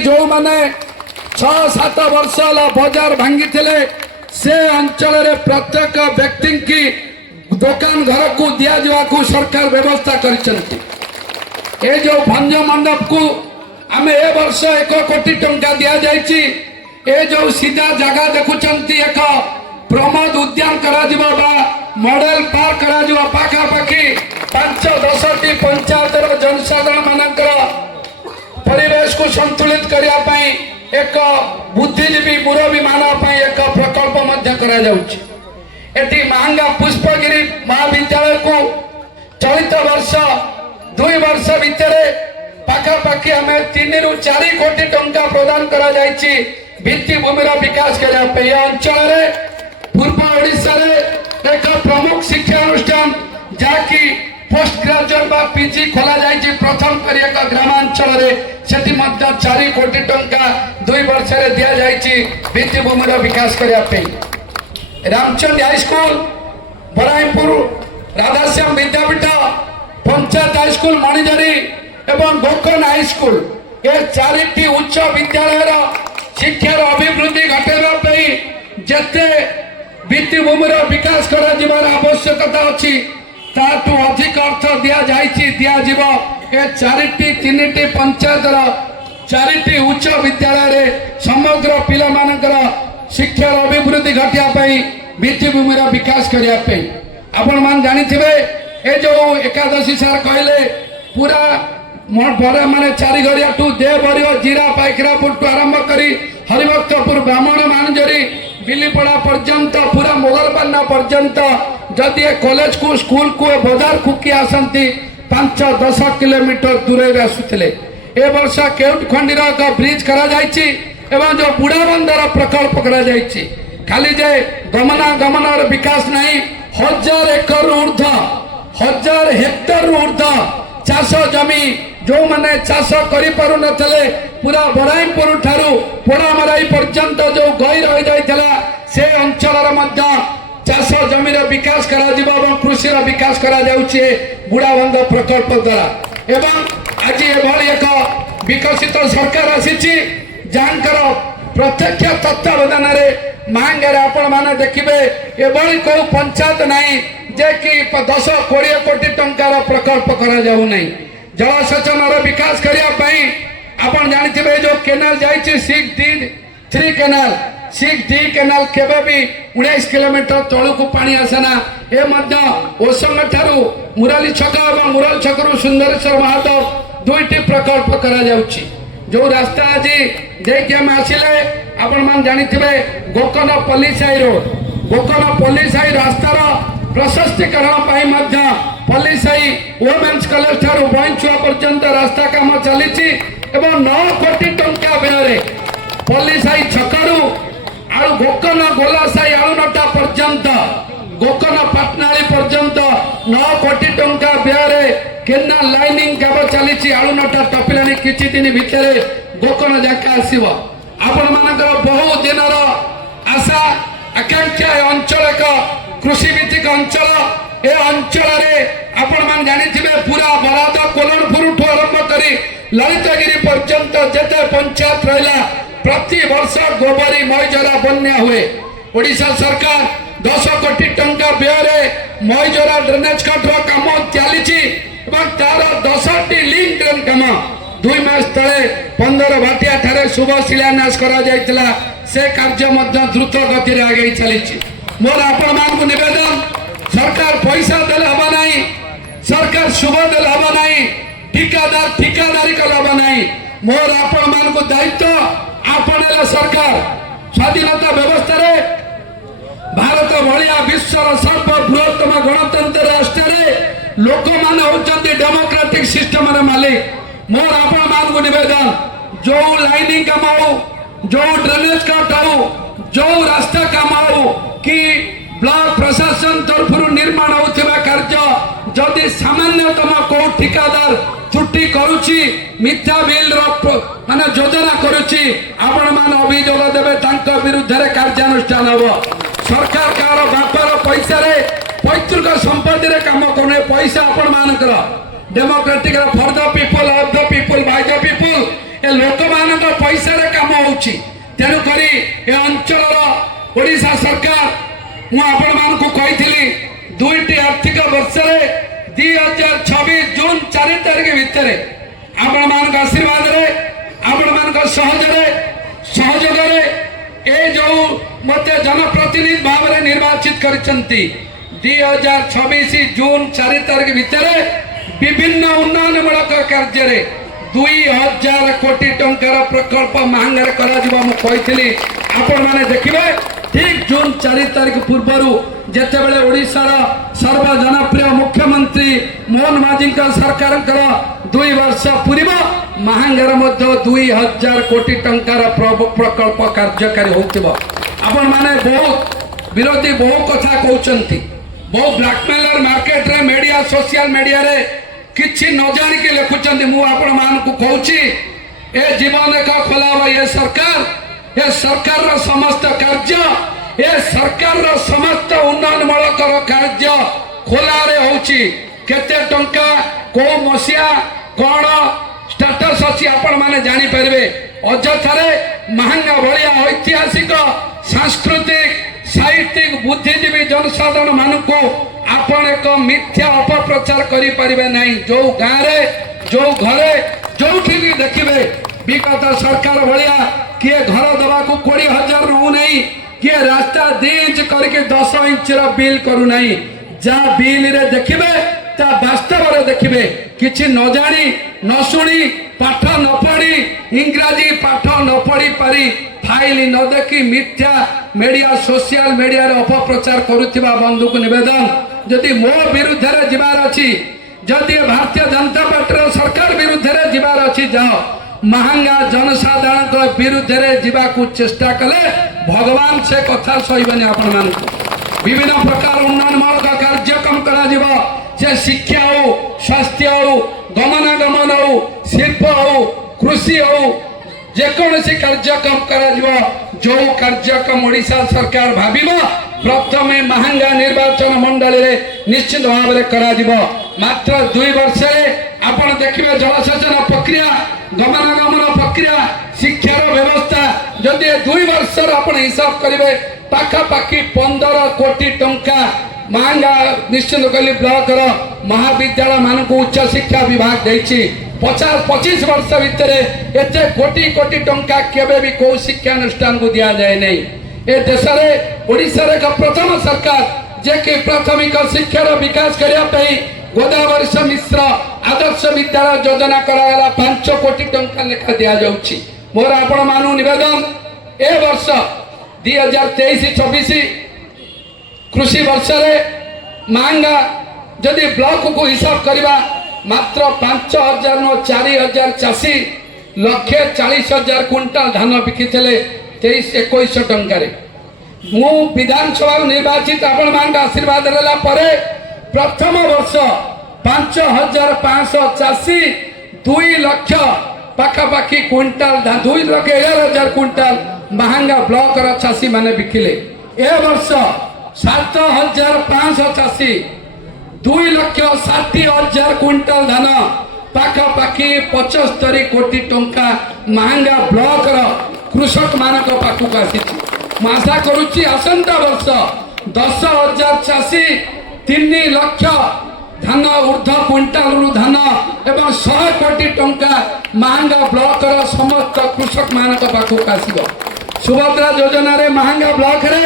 जो मैंने 6-7 वर्ष बजार भांगी से अंचल प्रत्येक व्यक्ति की दुकान घर को दिया को सरकार व्यवस्था कर जो भंज मंडप को आम ए वर्ष 1 कोटी टंका दि जाइए। ए जो सीधा जगह देखुंट एक प्रमोद उद्यान करा मॉडल पार्क करा पाखापाखि 5-10टी पंचायतर जनसाधारण मानकर परिवेश को संतुलित करने एक बुद्धिजीवी मुरबी मानव एक प्रकल्प एटी महंगा पुष्पगिरी महाविद्यालय को चलित वर्ष 2 वर्ष भितर पाखापाखि आम 3-4 कोटी टंका प्रदान करा भित्तिभूमिर विकास करने अंचल पूर्व ओडिशा एक प्रमुख शिक्षा अनुष्ठान जहाँकि पोस्ट ग्रेजुएट बा पीजी खोला जाइए प्रथम कर एक ग्रामांचल से 4 कोटी टंका 2 वर्ष दि जाइए भित्तिभूमिर विकास करने। रामचंद हाईस्कूल बराईपुर राधाश्याम विद्यापीठ पंचायत हाईस्कूल मणिझरी एवं गोकर्ण हाईस्कूल ये 4टी उच्च विद्यालय शिक्षार अभिवृद्धि घटाइवाई जिते भित्तिभूमिर विकास कर आवश्यकता अच्छी ताठू अधिक अर्थ दिज्व 3टी पंचायतर 4टी उच्च विद्यालय समग्र पिला मानकर शिक्षार अभिवृद्धि घटाई भित्तिभूमिर विकास करने। आपण मान जानिथिबे ए जो एकादशी सार कहले पूरा बड़ा माने 4 घड़िया टू देवरिया जीरा पाइकरापुर टू आरंभ करी हरिभक्तपुर ब्राह्मण मानजरी बिलीपड़ा पर्यंत पूरा मोगलपाना पर्यंत जदि कॉलेज को स्कूल को बजार को किए आसती 5-10 किलोमीटर दूर आसुले। ए वर्ष केउटखंडीर एक ब्रिज करा जायछि एवं जो बुढ़ा बंदर प्रकल्प करा जायछि खाली जे गमनागमन विकास नहीं 1000 एकड़ ऊर्ध 1000 हेक्टर ऊर्ध चाष जमी जो माने चाष करि पारु नथले पूरा बराईपुर ठारू पोड़ामराई पर्यंत जो गई रही जाइथिला से अंचल मध्य चाष जमीर विकास करा जिवो एवं कृषि विकास करा जाउछि बुढ़ाबंध प्रकल्प द्वारा। एवं आज एभली एक विकसित सरकार आसीछि जानकर प्रत्यक्ष तत्वावधान महंगार आपण माने देखिबे एभली को पंचायत नहीं जे कि 10-20 कोटी टंकार प्रकल्प करा जाऊ नहीं। जलसेचन विकास करने आपण जानिथिबे जो केनाल जाइछि 6D केनाल 6D केनाल केबे भी 19 किलोमीटर तळु को पानी आसेना ए मध्य ओसंग ठारू मुराली छक और मुराल छकरू सुंदरेश्वर महादेव 2टी प्रकल्प करा जाउछि। जो रास्ता आज देखिए हम आसिले आपण मान जानिथिबे गोकर्ण पल्लीसाई रोड गोकर्ण पल्लीसाई रास्तार प्रशस्तीकरण पाई मध्य पल्लीसाई वोमेन्स कॉलेज ठारू बइंचुआ पर्यंत रास्ता काम चली एवं 9 कोटी टंका व्यय पल्लीसाई छकरू आउ गोकर्ण गोलासाई आलुनटा पर्यंत गोकर्ण पाटनाली पर्यंत 9 कोटी टंका व्यय केनाल लाइनिंग काम चली आलुनटा टपिलानी किछि दिन भितर गोकर्ण जाके आसीबो। आपण मानकर बहु दिनर आशा आकांक्षा अंचल एक कृषि भित्तिक अंचल ए अंचल आपण मान जानिथिबे पूरा बराद कोलनपुर ठू आरंभ करी ललितगिरी पर्यंत जेते पंचायत रहिला प्रति वर्ष गोबरी मईजरा बन्या हुए। ओडिशा सरकार 10 कोटी टंका व्यय मईजरा ड्रेनेज कटर काम चली तार 10टी लिंक ड्रेन काम 2 मास तले 15 भाटिया ठारे शुभ शिलान्यास करा जायतिला से कार्य मध्य द्रुत गति रे आगे चली। मोर आपण मान को निवेदन सरकार पैसा देले हबा नहीं सरकार शुभ देले हबा नहीं ठिकादार ठिकादारी कले हबा नहीं। मोर आपण मान को दायित्व आपणेला सरकार स्वाधीनता व्यवस्था रे भारत भलिया विश्वर सर्वबृहत्तम गणतंत्र राष्ट्र रे लोक मान होचंती डेमोक्रेटिक सिस्टम रे मालिक। मोर आपण मान को निवेदन जो लाइनिंग काम हो जो ड्रेनेज कट हो जो रास्ता काम हो कि ब्लॉक प्रशासन तरफ निर्माण होथिबा कार्य जदि सामान्यतम को ठिकादार त्रुटि करुछि मिथ्या बिल माने योजना करुछि आपण मान अभियोग देबे तांक विरुद्ध रे कार्यानुष्ठान हबो। सरकार कार बापर पैसा रे पैतृक संपत्ति रे काम कोने पैसा आपण मान कर democratic for the people of the people by the people ए लोक मान पैसा कम होउछि तेणुक ए अंचल ओडिशा सरकार मुझे दुईटी आर्थिक वर्ष 2026 जून 4 तारिख भितर आपण मान आशीर्वाद आपण मान सहयोग ए जो मत जनप्रतिनिधि भाव में निर्वाचित करछंती 2026 जून 4 तारिख भितर विभिन्न उन्नयनमूलक कार्य 2000 कोटी टंकार प्रकल्प महांगार करी आपण मैंने देखिए ठीक जून 4 तारिख पूर्वर जितेबले ओडिशार सर्वजनप्रिय मुख्यमंत्री मोहन माझी सरकार 2 वर्ष पूर्व महांगार 2000 कोटी टंकार प्रकल्प कार्यकारी हो आपण मैंने बहुत विरोधी बहु कथा कहते बहु ब्लैकमेलर मार्केट रे मीडिया सोशल मीडिया रे किछि न जानिक लिखुचंती मु आपण मान को कहूची ए जीवन एक खोला ये सरकार रो समस्त कार्य ए सरकार रो समस्त उन्नयनमूलक कार्य खोला रे होची केते टंका को मसिया कोन स्टेटस अछि आपण माने जानि परबे अजथरे महंगा भलिया ऐतिहासिक सांस्कृतिक साहित्यिक बुद्धिजीवी जनसाधारण मानक आपण एक मिथ्या अपप्रचार करि परिबे नहीं जो गाँव रे जो घरे जो भी देखिबे विगत सरकार भलिया किए घर दबा को 20,000 रहू नहीं किए रास्ता 2 इंच करके 10 इंच रा बिल करू नहीं जा बिल रे देखिबे ता वास्तव रे देखिबे किछि न जानी न सुनी पाठ न पढ़ी इंग्राजी पाठ न पढ़ी पारी फाइल न देखी मिथ्या मीडिया सोशल मीडिया रे अपप्रचार करुथिबा बंधु को निवेदन जदि मो विरुद्ध रे जिबार अछि जदि भारतीय जनता पार्टी सरकार विरुद्ध रे जिबार अछि जाओ महंगा जनसाधारण को विरुद्ध रे जिबा को चेष्टा कले भगवान से कथा सहिबनी आपण मान विभिन्न प्रकार उन्नयनमूलक कार्यक्रम करा जिवो जे शिक्षा हो स्वास्थ्य हो गमनागमन हो शिल्प हो कृषि हो जेकोसी कार्यक्रम करा जिवो जो कार्यक्रम ओडिशा सरकार भाविबो प्रथमे महंगा निर्वाचन मंडली रे निश्चित भाव में करा जिवो मात्र 2 वर्ष रे आपण देखिबे जलसेचन प्रक्रिया गमनागमन प्रक्रिया शिक्षार व्यवस्था जदि 2 वर्ष आपण हिसाब करिवे पाखापाखि 15 कोटी टंका महंगा निश्चित कली ब्लॉक महाविद्यालय मान को उच्च शिक्षा विभाग देछि 50-25 वर्ष भितर एते कोटी कोटी टंका केबे भी को शिक्षानुष्ठान को दिया जाए नहीं ए देश रे ओडिशा रे का प्रथम सरकार जे कि प्राथमिक शिक्षार विकास करिया पई गोदावरी मिश्र आदर्श विद्यालय योजना कराला 5 कोटी टंका लेखा दिया जाउछि मोर आपण मानु निवेदन ए वर्ष 2023-24 कृषि वर्ष रे महंगा जदि ब्लॉक को हिसाब करवा मात्र 5,000 न 4,000 चाषी 1,40,000 क्विंटाल धान बिकिले 23-21 टंका मु विधानसभा निर्वाचित आपण मान आशीर्वाद रहा परे प्रथम वर्ष 5,500 चाषी 2 लाख पाखापाखि क्विंटाल 2,11,000 क्विंटाल महंगा ब्लॉक चाषी माने बिकिले ए वर्ष 7,500 चाषी 2,60,000 क्विंटाल धान पाखापाखि 75 कोटी टंका महंगा ब्लॉक कृषक मानक पाखक आसी आशा करुच्ची आसंता वर्ष 10,000 चाषी 3 लाख धान ऊर्ध क्विंटाल रु धान एवं 100 कोटी टंका महंगा ब्लॉक समस्त कृषक मानक पाखक आसब सुभद्रा योजना रे महंगा ब्लॉक रे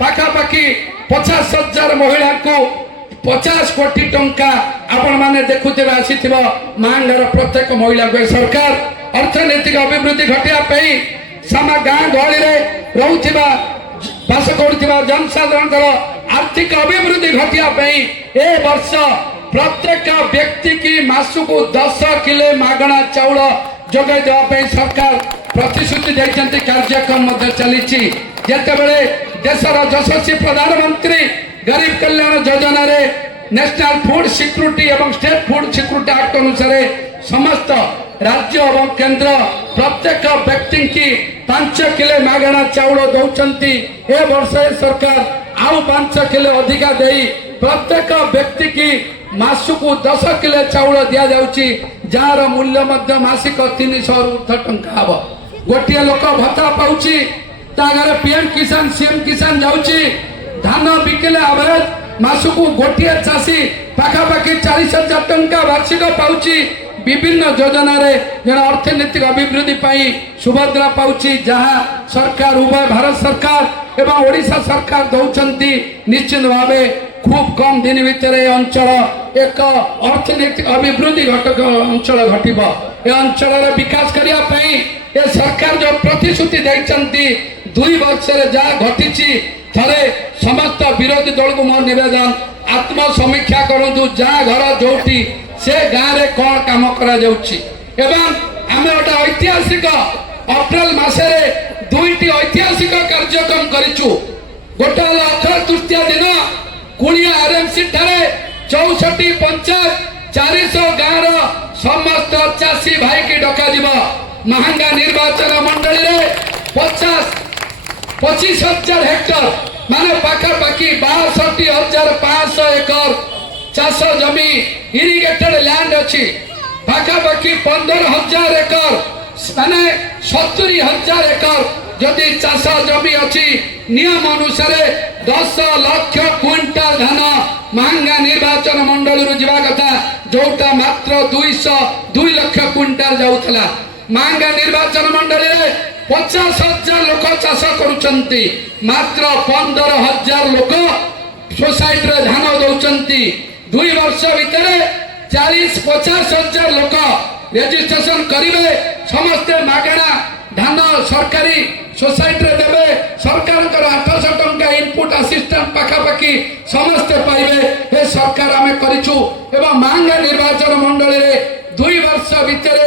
पाखापाखि 50,000 महिला को 50 कोटी टंका आपण माने देखुते आसीथिबो महंगार प्रत्येक महिला को सरकार अर्थनैतिक अभिवृद्धि घटिया पई समा गाँ गहली रे रहउथिबा बास करुथिबा जनसाधारण आर्थिक अभिवृद्धि घटिया पई ए वर्ष प्रत्येक व्यक्ति की मासुको 10 किलो मागणा चाउल जोगाई देवा पई सरकार प्रतिश्रुति दैछन्ति कार्यक्रम मध्ये चलीछि जेतेबेले देशर यशस्वी प्रधानमंत्री गरीब कल्याण योजना रे नेशनल फूड सिक्योरिटी एवं स्टेट फूड सिक्योरिटी एक्ट अनुसार समस्त राज्य एवं केंद्र प्रत्येक व्यक्ति की 5 किलो मागणा चाउल दौरान ए वर्ष सरकार आउ 5 किलो अधिका दे प्रत्येक व्यक्ति की मासुको 10 किलो चाउल दि जाउची जार मूल्य मासिक 300 ऊर्ध्व टंका हम गोटे लोक भत्ता पाऊँची घरे पीएम किसान सीएम किसान जाऊँची धान बिकिले एवरेज मासक गोटे चाषी पाखापाखि 40,000 टंका वार्षिक पाऊँची विभिन्न योजना रे अर्थनैतिक अभिवृद्धि सुभद्रा पाऊँची जहाँ सरकार उभय भारत सरकार एवं ओडिशा सरकार दौरान निश्चित भाव खूब कम दिन भितर अंचल एक अर्थनैतिक अभिवृद्धि घटक अंचल घटब ए अंचल विकास करने ये सरकार जो प्रतिश्रुति देती 2 वर्ष जहाँ घटी थे समस्त विरोधी दल को मोर निवेदन आत्मसमीक्षा करूँ जहाँ घर जोटी से गाँव में कौन काम करा आम गोटे ऐतिहासिक अप्रैल मसरे 2टी ऐतिहासिक कार्यक्रम करूँ गोटे अक्षय तृतीया दिन कुलिया आरएमसी ठारे 64 पंचायत 400 गाँव समस्त चाषी भाई की डक महांगा निर्वाचन मंडली रे 25,000 हेक्टर माने पाखापाखि 62,500 एकर चाष जमी इरिगेटेड लैंड अच्छी पाखापाखि 15,000 एकर माने 70,000 एकर जदि चाष जमी अच्छी नियम अनुसार 10 लाख क्विंटाल धान महंगा निर्वाचन मंडल जावा कथा जोटा मात्र 2 लाख क्विंटाल जाऊला महंगा निर्वाचन मंडल 50,000 लोक चाष करुचंती मात्र 15,000 लोक सोसाइटी रे धान दौरान 2 वर्ष भितर 40-50,000 लोक रेजिस्ट्रेशन करेंगे समस्ते मागणा धान सरकारी सोसाइटी रे देवे सरकार 800 टंका इनपुट असिस्टेंट पाखापाखि समस्ते पाइबे ए सरकार आमे करिछु एवं महंगा निर्वाचन मंडली रे 2 वर्ष भितर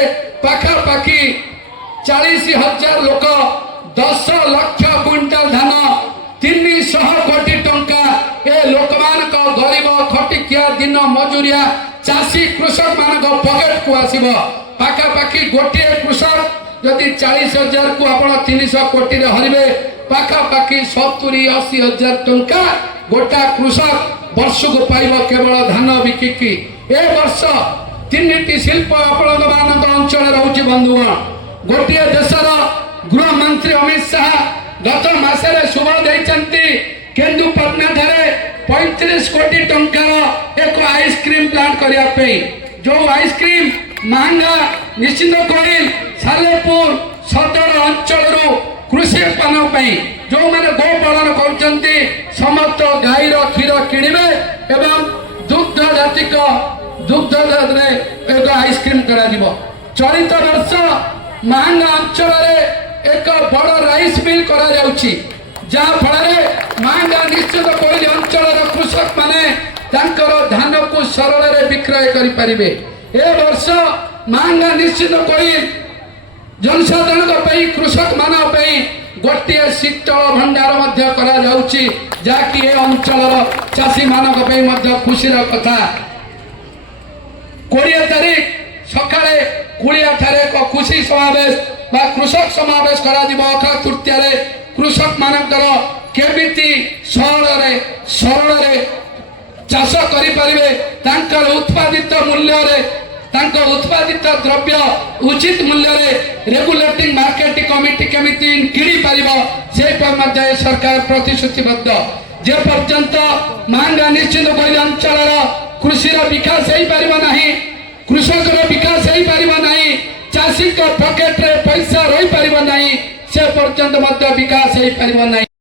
पाखापाखि 40,000 लोक 10 लाख क्विंटाल धान 300 कोटी टंका ए लोक मान गरीब खटिकिया दिन मजूरिया चाषी कृषक मान पकेट को आसीबो पाखापाखि गोटे कृषक जदि 40,000 को आपण 300 कोटी रे हरिबे पाखापाखि 70-80,000 टंका गोटा कृषक वर्ष को पाइब केवल धान बिकिकी ए वर्ष 3टी शिल्प आपण मान अंचल रहउची बंधुगण गोटे देशर गृह मंत्री अमित शाह गत मासरे शुभ देइचंती केन्दुपटना ठारे 35 कोटी टंकार एक आइसक्रीम प्लांट करने जो आइसक्रीम महंगा निश्चित कोइल सालेपुर सदर अंचल कृषि उत्पादन जो मैंने गोपालन कर समस्त गाईर क्षीर किणवे एवं दुग्ध जातिक दुग्ध एक आइसक्रीम करा चलित वर्ष महंगा अंचल एक बड़ राइस मिल करा जहाँ फल महंगा निश्चित कोइल अंचल कृषक माने धान को सरल विक्रय करें ए वर्ष महंगा निश्चित कोइल जनसाधारण कृषक मान गोटे शीतल भंडार जहाँकि अंचल चाषी मान खुशी कथा 20 तारीख सकाळे कुलिया ठारे एक खुशी समावेश बा कृषक समावेश करा अक्षय तृतीया रे कृषक मानकर केमिति सरल चाष कर उत्पादित मूल्य उत्पादित द्रव्य उचित मूल्य रेगुलेटिंग मार्केटिंग कमिटी केमिति किणी पार सरकार प्रतिश्रुतिबद्ध जे पर्यंत महंगा निश्चित कोइल अंचल कृषि विकास हो पार ना कृषक विकास हो पार ना चाषी पकेट रे पैसा रही पार ना से पर्यंत विकास हो पार ना।